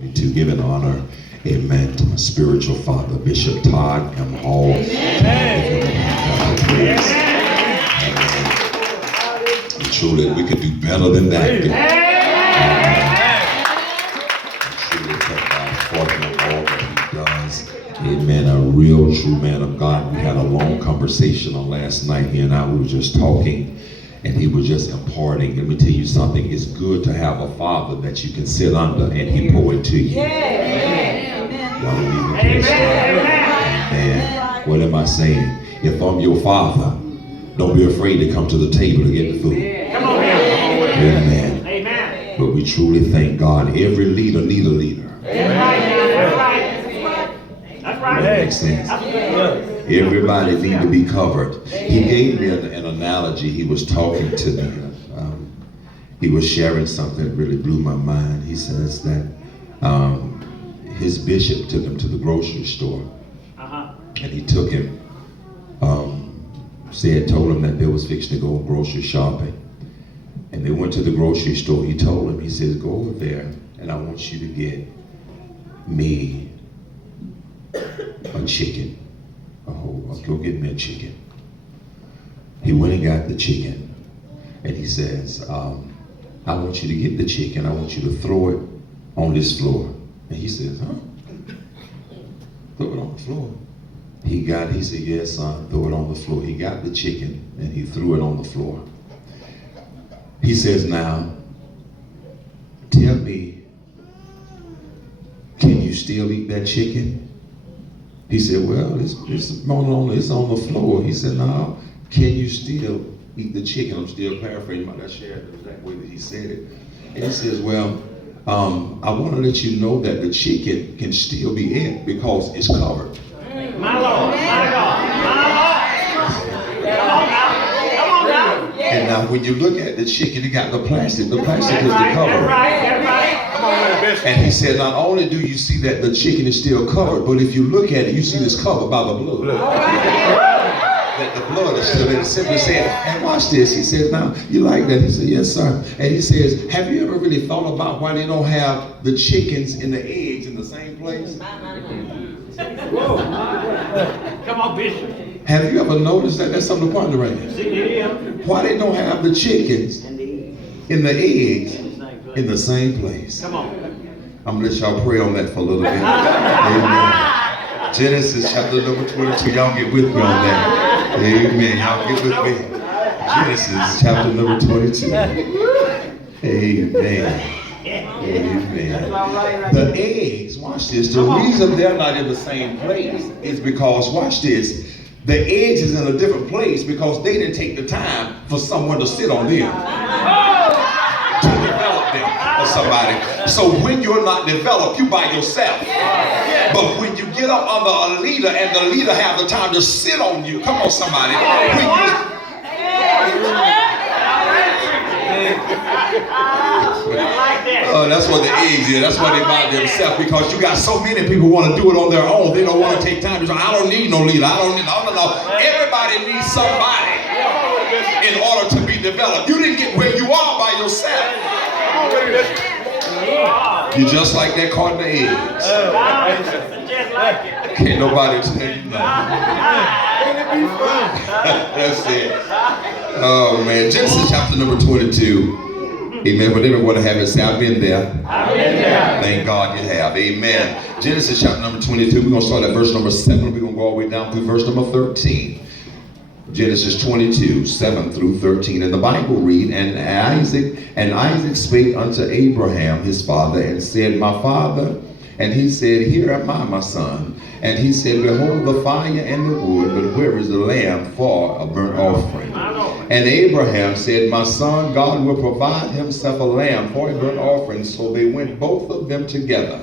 To give an honor, amen, to my spiritual father, Bishop Todd M. Hall. And truly, we could do better than that. Truly, thank God for him, all that he does. Amen. A real, true man of God. We had a long conversation on last night. He and I, we were just talking. And he was just imparting. Let me tell you something. It's good to have a father that you can sit under and he pour it to you. Amen. Amen. What am I saying? If I'm your father, don't be afraid to come to the table to get the food. Come on, amen. Amen. But we truly thank God. Every leader needs a leader. That's right. That's right. That makes sense. Everybody needs to be covered. He gave me an analogy. He was talking to me. He was sharing something that really blew my mind. He says that his bishop took him to the grocery store. And he took him, told him that they was fixing to go grocery shopping. And they went to the grocery store. He told him, he says, go over there and I want you to get me a chicken. Go get me a chicken. He went and got the chicken. And he says, I want you to get the chicken. I want you to throw it on this floor. And he says, huh? Throw it on the floor. He said, yes, son, throw it on the floor. He got the chicken and he threw it on the floor. He says, now, tell me, can you still eat that chicken? He said, well, it's on the floor. He said, no, can you still eat the chicken? I'm still paraphrasing, but I shared it that way that he said it. And he says, well, I want to let you know that the chicken can still be ate because it's covered. My Lord, my God, my Lord. Come on now. And now when you look at the chicken, it got the plastic. The plastic is the cover. That's right. And he said, not only do you see that the chicken is still covered, but if you look at it, you see it's covered by the blood. That the blood is still in it. Simply said, and watch this. He said, now, you like that? He said, yes, sir. And he says, have you ever really thought about why they don't have the chickens and the eggs in the same place? Whoa. Come on, Bishop. Have you ever noticed that? That's something to ponder right now. Why they don't have the chickens and the eggs in the same place? Come on. I'm gonna let y'all pray on that for a little bit. Amen. Genesis chapter number 22. Y'all get with me on that. Amen. Y'all get with me. Genesis chapter number 22. Amen. Amen. The eggs, watch this. The reason they're not in the same place is because, watch this, the eggs is in a different place because they didn't take the time for someone to sit on them. To develop them or somebody. So when you're not developed, you by yourself. But when you get up under a leader and the leader have the time to sit on you, come on somebody. That's what the eggs is. That's why they buy themselves, because you got so many people want to do it on their own. They don't want to take time to say, I don't need no leader. I don't need no. Everybody needs somebody in order to be developed. You didn't get where you are by yourself. You're just like that carton of eggs. Can't nobody tell you nothing. That's it. Oh man, Genesis chapter number 22. Amen. Whatever want to have it say, I've been there. I've been there. Thank God you have. Amen. Genesis chapter number 22. We're going to start at verse number 7. We're going to go all the way down through verse number 13. Genesis 22, 7 through 13. And the Bible read, and Isaac spake unto Abraham his father, and said, my father. And he said, here am I, my son. And he said, behold the fire and the wood, but where is the lamb for a burnt offering? And Abraham said, my son, God will provide himself a lamb for a burnt offering. So they went both of them together.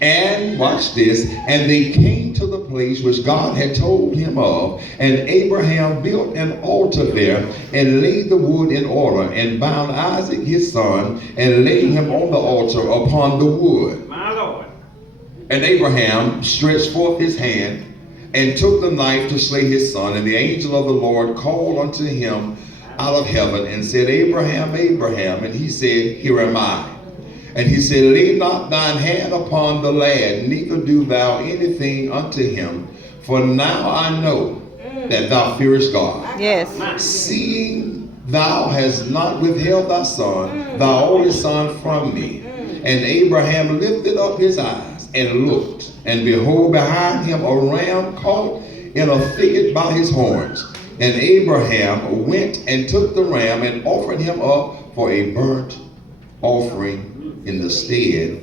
And watch this, and they came to the place which God had told him of, and Abraham built an altar there, and laid the wood in order, and bound Isaac his son, and laid him on the altar upon the wood. My Lord. And Abraham stretched forth his hand, and took the knife to slay his son, and the angel of the Lord called unto him out of heaven, and said, Abraham, Abraham, and he said, here am I. And he said, lay not thine hand upon the lad, neither do thou anything unto him. For now I know that thou fearest God. Yes. Seeing thou hast not withheld thy son, thy only son, from me. And Abraham lifted up his eyes and looked, and behold, behind him a ram caught in a thicket by his horns. And Abraham went and took the ram and offered him up for a burnt offering in the stead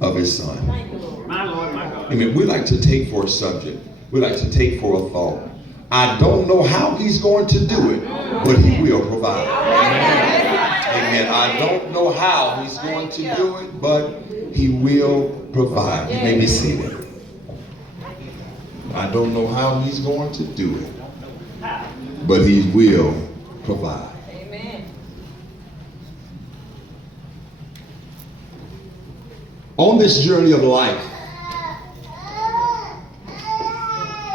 of his son. My Lord, my God. I mean, we like to take for a subject. We like to take for a thought. I don't know how he's going to do it, but he will provide. Amen. I don't know how he's going to do it, but he will provide. You may be seated. I don't know how he's going to do it, but he will provide. Amen. On this journey of life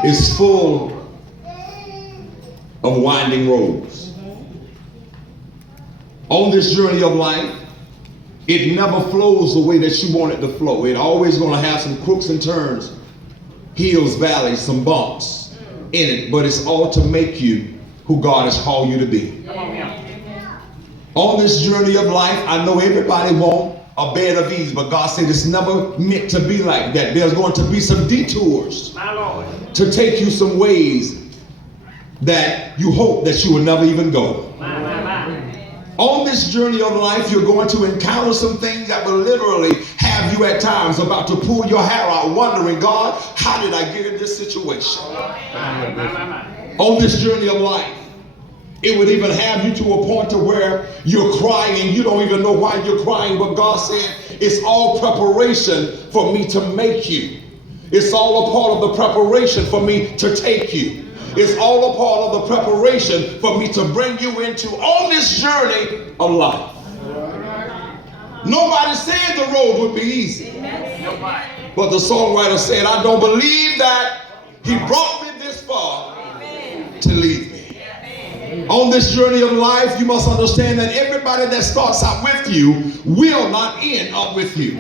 is full of winding roads. On this journey of life, it never flows the way that you want it to flow. It's always going to have some crooks and turns, hills, valleys, some bumps in it, but it's all to make you who God has called you to be. Come on now. On this journey of life, I know everybody wants a bed of ease, but God said it's never meant to be like that. There's going to be some detours My Lord. to take you some ways that you hope that you will never even go. My. On this journey of life, you're going to encounter some things that will literally have you at times about to pull your hair out, wondering, God, how did I get in this situation? My. On this journey of life, it would even have you to a point to where you're crying and you don't even know why you're crying, but God said, it's all preparation for me to make you. It's all a part of the preparation for me to take you. It's all a part of the preparation for me to bring you into on this journey of life. Nobody said the road would be easy, but the songwriter said, I don't believe that he brought me this far to leave me. On this journey of life, you must understand that everybody that starts out with you will not end up with you.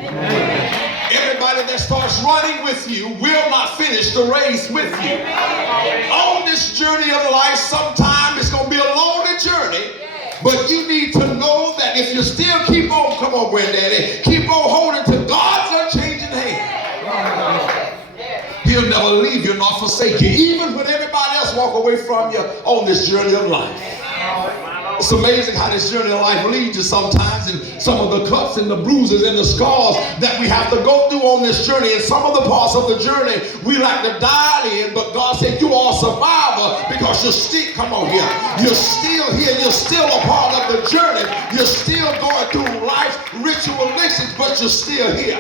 Everybody that starts running with you will not finish the race with you. On this journey of life, sometimes it's going to be a lonely journey, but you need to know that if you still keep on, come on, granddaddy, keep on holding to God's unchanging hand. He'll never leave you nor forsake you, even when everybody else walk away from you on this journey of life. It's amazing how this journey of life leads you sometimes, and some of the cuts and the bruises and the scars that we have to go through on this journey. And some of the parts of the journey we like to dial in, but God said you are a survivor because you're still, come on here, you're still here, you're still a part of the journey. You're still going through life's ritualistic, but you're still here.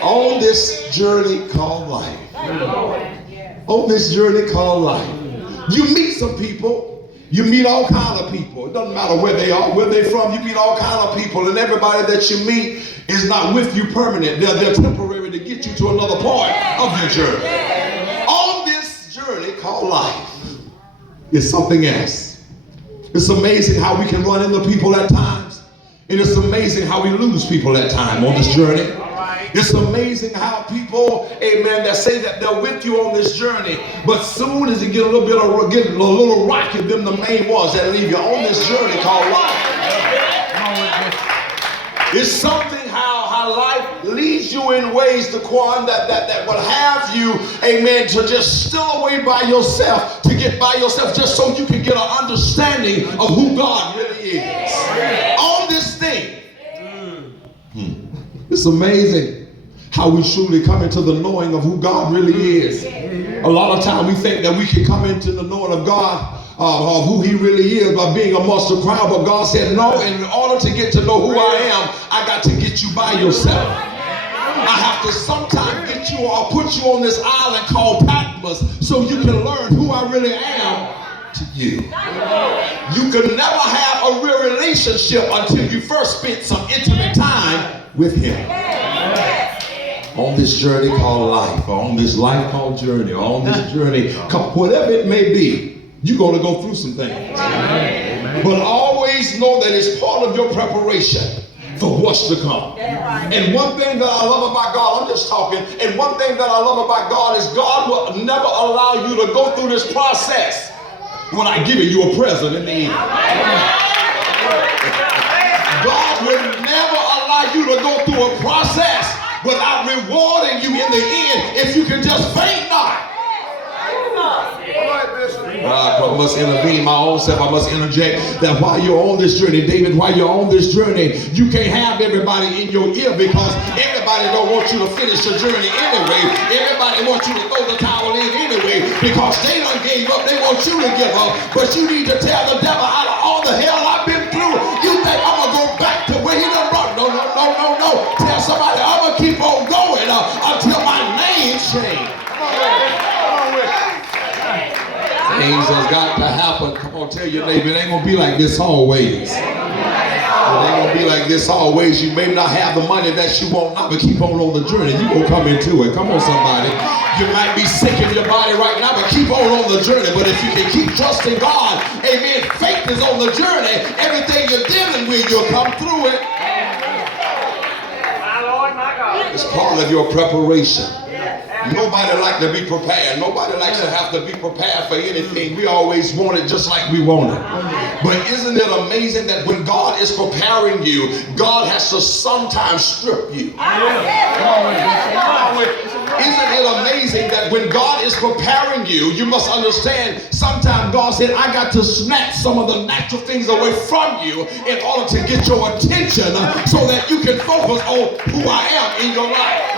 On this journey called life. On this journey called life. You meet some people. You meet all kind of people. It doesn't matter where they are, where they're from. You meet all kind of people. And everybody that you meet is not with you permanent. They're temporary to get you to another part of your journey. On this journey called life is something else. It's amazing how we can run into people at times. And it's amazing how we lose people at times on this journey. It's amazing how people, amen, that say that they're with you on this journey, but soon as you get a little bit of get a little rocky, them the main ones that leave you on this journey called life. It's something how life leads you in ways, Daquan, that will have you, amen, to just still away by yourself, to get by yourself just so you can get an understanding of who God really is. On this thing. It's amazing how we truly come into the knowing of who God really is. A lot of time we think that we can come into the knowing of God, of who he really is by being amongst the crowd, but God said, no, in order to get to know who I am, I got to get you by yourself. I have to sometimes get you or put you on this island called Patmos so you can learn who I really am to you. You can never have a real relationship until you first spent some intimate time with him. On this journey called life, or on this life called journey, or on this journey, whatever it may be, you're going to go through some things. But always know that it's part of your preparation for what's to come. And one thing that I love about God, I'm just talking, and one thing that I love about God is God will never allow you to go through this process when I give you a present in the end. God will never allow you to go through a process without rewarding you in the end if you can just faint not. I must intervene my own self. I must interject that while you're on this journey, David, while you're on this journey, you can't have everybody in your ear because everybody don't want you to finish the journey anyway. Everybody wants you to throw the towel in anyway because they done gave up. They want you to give up. But you need to tell the devil, out of all the hell I've been through, you think I'm going to go back to where he done brought? No. Tell somebody I'm going to keep on going until my name changed. Things has got to happen. Come on, tell your neighbor, it ain't gonna be like this always. It ain't gonna be like this always. You may not have the money that you want now, but keep on the journey. You gonna come into it. Come on, somebody. You might be sick in your body right now, but keep on the journey. But if you can keep trusting God, amen, faith is on the journey. Everything you're dealing with, you'll come through it. My Lord, my God. It's part of your preparation. Nobody likes to be prepared. Nobody likes to have to be prepared for anything. We always want it just like we want it. But isn't it amazing that when God is preparing you, God has to sometimes strip you? Isn't it amazing that when God is preparing you, you must understand sometimes God said, I got to snatch some of the natural things away from you in order to get your attention so that you can focus on who I am in your life.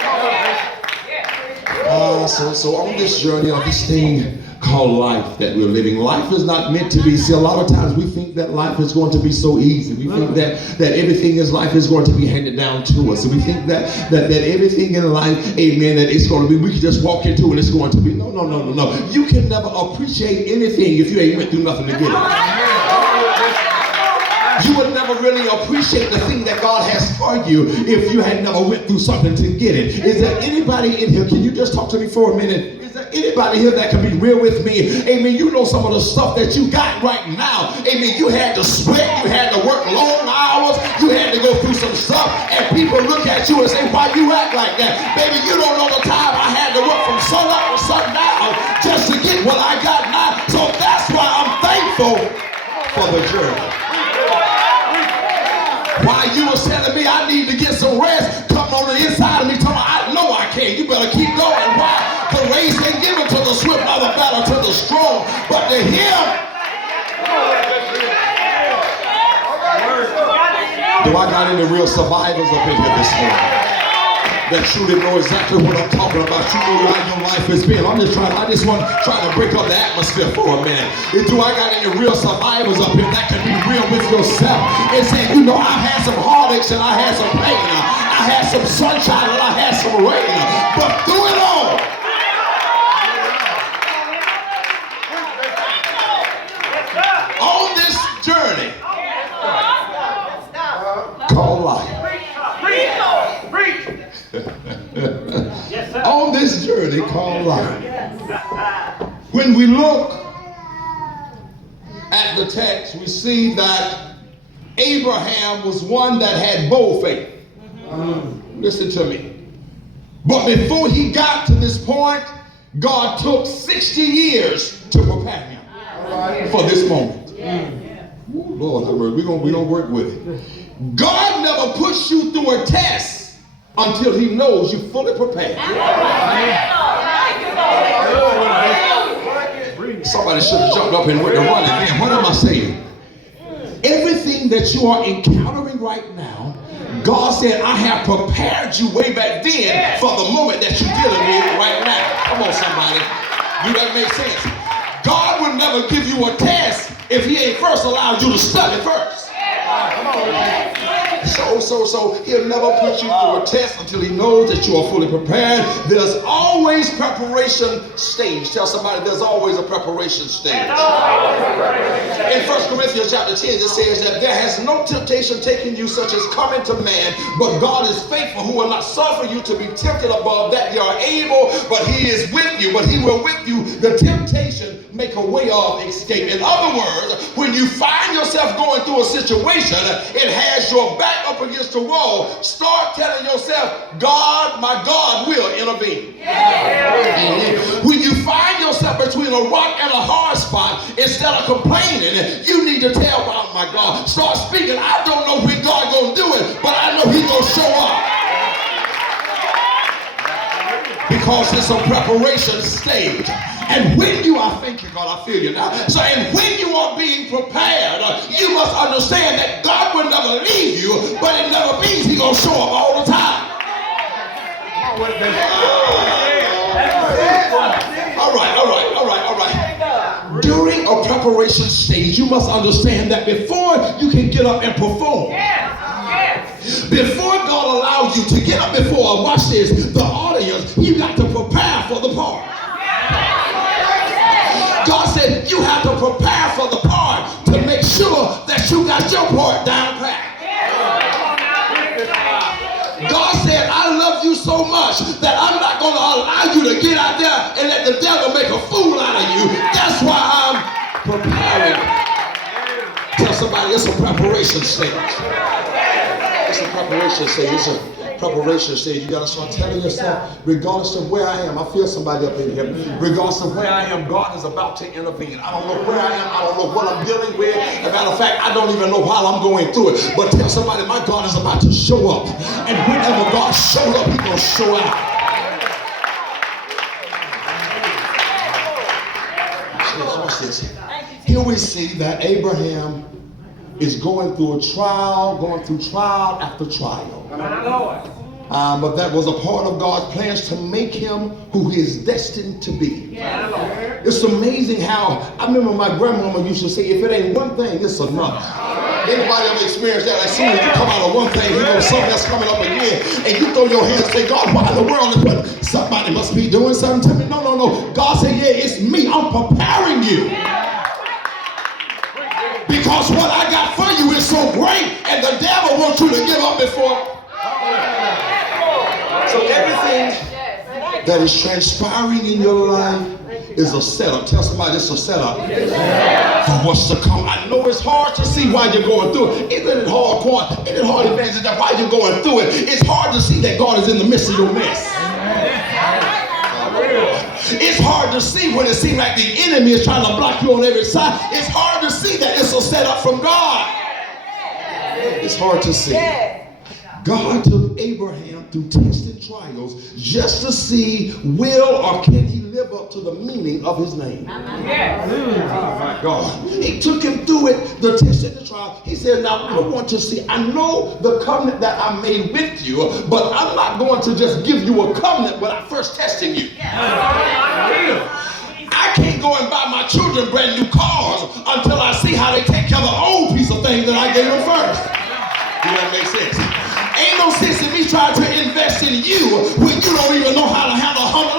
So on this journey, on this thing called life that we're living, life is not meant to be. See, a lot of times we think that life is going to be so easy. We think that everything in life is going to be handed down to us. So we think that everything in life, amen, that it's going to be, we can just walk into it, it's going to be. No. You can never appreciate anything if you ain't went through nothing to get it. You would never really appreciate the thing that God has for you if you had never went through something to get it. Is there anybody in here? Can you just talk to me for a minute? Is there anybody here that can be real with me? Amen. You know some of the stuff that you got right now. Amen. You had to sweat. You had to work long hours. You had to go through some stuff. And people look at you and say, why you act like that? Baby, you don't know the time I had to work from sun up to sundown just to get what I got now. So that's why I'm thankful for the journey. While you was telling me I need to get some rest, come on the inside of me, tell me I know I can. You better keep going. Why? The race ain't given to the swift, nor the battle to the strong, but to him. Do I got any real survivors up in here this morning that truly know exactly what I'm talking about? You know why your life has been. I just want to try to break up the atmosphere for a minute. Do I got any real survivors up here that can be real with yourself and say, you know, I had some heartaches and I had some pain. I had some sunshine and I had some rain. But through it all, on this journey called life. Yes, sir. On this journey called life. When we look at the text, we see that Abraham was one that had bold faith. Listen to me. But before he got to this point, God took 60 years to prepare him for this moment. Ooh, Lord, we're gonna work with it. God never puts you through a test until he knows you're fully prepared. Somebody should have jumped up and went to run again. What am I saying? Everything that you are encountering right now, God said, I have prepared you way back then for the moment that you're dealing with right now. Come on, somebody. Do that make sense? God will never give you a test if he ain't first allowed you to study first. Come on. So he'll never put you through a test until he knows that you are fully prepared. There's always preparation stage. Tell somebody there's always a preparation stage. In 1 Corinthians chapter 10, it says that there has no temptation taken you such as coming to man, but God is faithful, who will not suffer you to be tempted above that you are able, but he is with you. But he will with you the temptation make a way of escape. In other words, when you find yourself going through a situation, it has your back back up against the wall, start telling yourself, God, my God will intervene. When you find yourself between a rock and a hard spot, instead of complaining, you need to tell God, my God, start speaking. I don't know when God gonna do it, but I know He gonna show up. Because it's a preparation stage. And when you are, thank you, God, I feel you now. So, and when you are being prepared, you must understand that God will never leave you, but it never means He's gonna show up all the time. All right. During a preparation stage, you must understand that before you can get up and perform, before God allows you to get up before, watch this, the audience, you got to prepare for the part. God said you have to prepare for the part to make sure that you got your part down pat. God said, I love you so much that I'm not going to allow you to get out there and let the devil make a fool out of you. That's why I'm preparing. Tell somebody it's a preparation stage. It's a preparation stage. It's a preparation stage. You got to start telling yourself, regardless of where I am, I feel somebody up in here, regardless of where I am, God is about to intervene. I don't know where I am. I don't know what I'm dealing with. As a matter of fact, I don't even know how I'm going through it. But tell somebody, my God is about to show up. And whenever God shows up, He's going to show out. Watch this. Here we see that Abraham is going through trial after trial. But that was a part of God's plans to make him who he is destined to be. It's amazing how, I remember my grandmama used to say, if it ain't one thing, it's enough. Anybody ever experienced that? As soon as you come out of one thing, you know something else coming up again, and you throw your hands and say, God, why in the world is what? Somebody must be doing something to me. No. God said, yeah, it's me. I'm preparing you. Because what I got for you is so great, and the devil wants you to give up before. So everything that is transpiring in your life is a setup. Tell somebody it's a setup for what's to come. I know it's hard to see why you're going through it. Isn't it hard, Quan? Isn't it hard to imagine that why you're going through it? It's hard to see that God is in the midst of your mess. It's hard to see when it seems like the enemy is trying to block you on every side. It's hard to see that it's a setup from God. It's hard to see. God took Abraham through tests and trials just to see will or can he live up to the meaning of his name. Oh my God. He took him through it, the test and the trial. He said, now I want to see, I know the covenant that I made with you, but I'm not going to just give you a covenant without first testing you. I can't go and buy my children brand new cars until I see how they take care of the old piece of thing that I gave them first. Does that make sense? Ain't no sense in me trying to invest in you when you don't even know how to handle $100.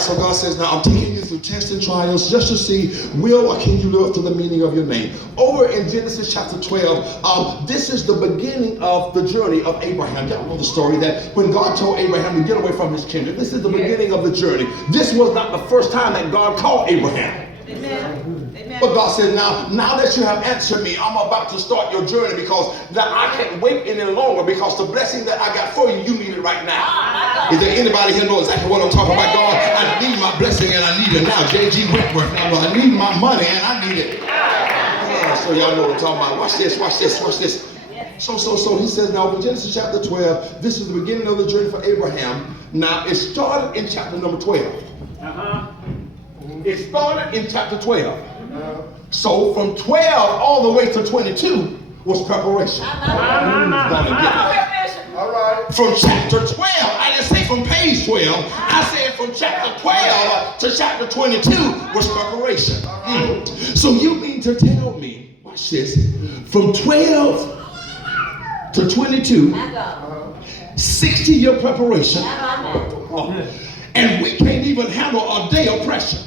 So God says, now I'm taking you through tests and trials just to see will or can you live up to the meaning of your name. Over in Genesis chapter 12, this is the beginning of the journey of Abraham. Y'all know the story that when God told Abraham to get away from his kindred, this is the beginning of the journey. This was not the first time that God called Abraham. Amen. But God said, now that you have answered me, I'm about to start your journey because now I can't wait any longer because the blessing that I got for you, you need it right now. Is there anybody here know exactly what I'm talking about? God, I need my blessing and I need it now. J.G. Wentworth, now I need my money and I need it. So y'all know what I'm talking about. Watch this. So he says now in Genesis chapter 12, this is the beginning of the journey for Abraham. Now it started in chapter number 12. It started in chapter 12. So from 12 all the way to 22 was preparation. All right. From chapter 12, I didn't say from page 12. I said from chapter 12 to chapter 22 was preparation. So you mean to tell me, watch this, from 12 to 22, 60-year preparation, and we can't even handle a day of pressure.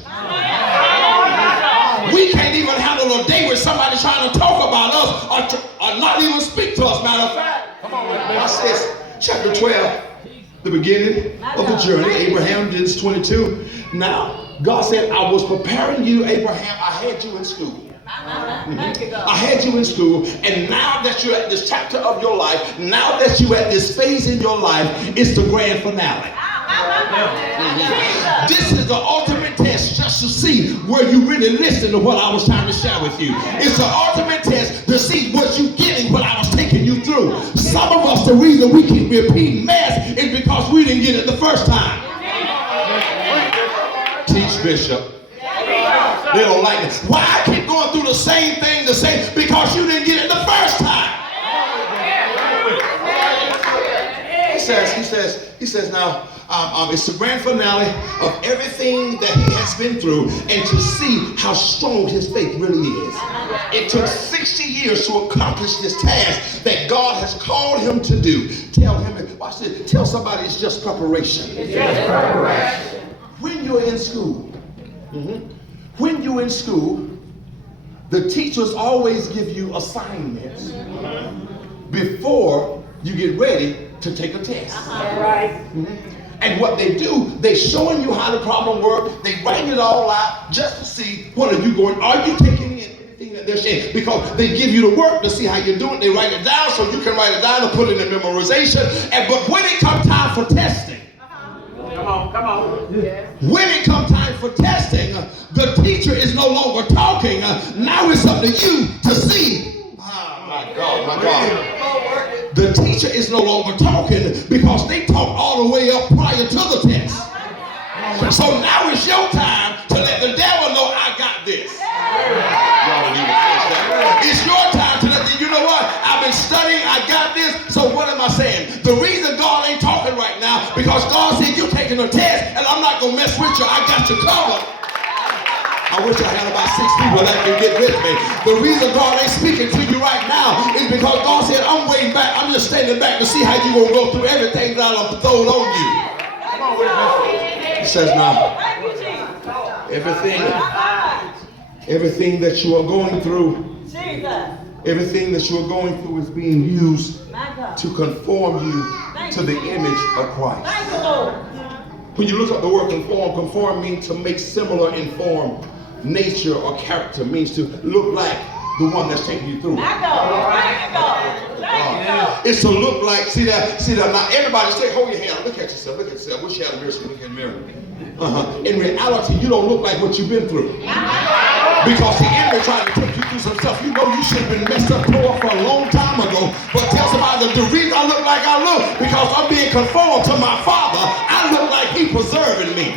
We can't even handle a day with somebody trying to talk about us or not even speak to us. Matter of fact, come on, watch this. Chapter 12, the beginning of the journey. Abraham, Genesis 22. Now, God said, I was preparing you, Abraham. I had you in school. I had you in school, and now that you're at this chapter of your life, now that you're at this phase in your life, it's the grand finale. This is the ultimate test just to see where you really listen to what I was trying to share with you. It's the ultimate test to see what you're getting, what I was taking you through. Some of us, the reason we keep repeating mess is because we didn't get it the first time. Teach, Bishop. They don't like it. Why I keep going through the same thing, because you didn't get it the first time. He says now, it's the grand finale of everything that he has been through, and to see how strong his faith really is. It took 60 years to accomplish this task that God has called him to do. Tell him, watch this, tell somebody it's just preparation. It's just preparation. When you're in school, when you're in school, the teachers always give you assignments before you get ready to take a test. Right. And what they do, they showing you how the problem works. They write it all out just to see what are you going. Are you taking in everything that they're saying? Because they give you the work to see how you're doing. They write it down so you can write it down and put it in memorization. But when it comes time for testing, Come on. Yes. when it comes time for testing, the teacher is no longer talking. Now it's up to you to see. Oh my God. The teacher is no longer talking because they talk all the way up prior to the test. So now it's your time to let the devil know I got this. Y'all didn't even catch that. It's your time to let you know what? I've been studying, I got this. So what am I saying? The reason God ain't talking right now because God said you're taking a test and I'm not going to mess with you. I got you covered. I wish I had about 6 people that can get with me. The reason God ain't speaking to you right now is because God said, I'm waiting back. I'm just standing back to see how you're going to go through everything that I'm throwing on you. He says now, everything that you are going through, everything that you are going through is being used to conform you to the image of Christ. When you look up the word conform means to make similar in form, nature, or character. Means to look like the one that's taking you through. It's to look like, see that, now everybody say, hold your hand, look at yourself, Wish you had a mirror so you look in the mirror. In reality, you don't look like what you've been through. Because the enemy trying to take you through some stuff. You know you should have been messed up for a long time ago. But tell somebody the reason I look like I look, because I'm being conformed to my Father. I look like He preserving me.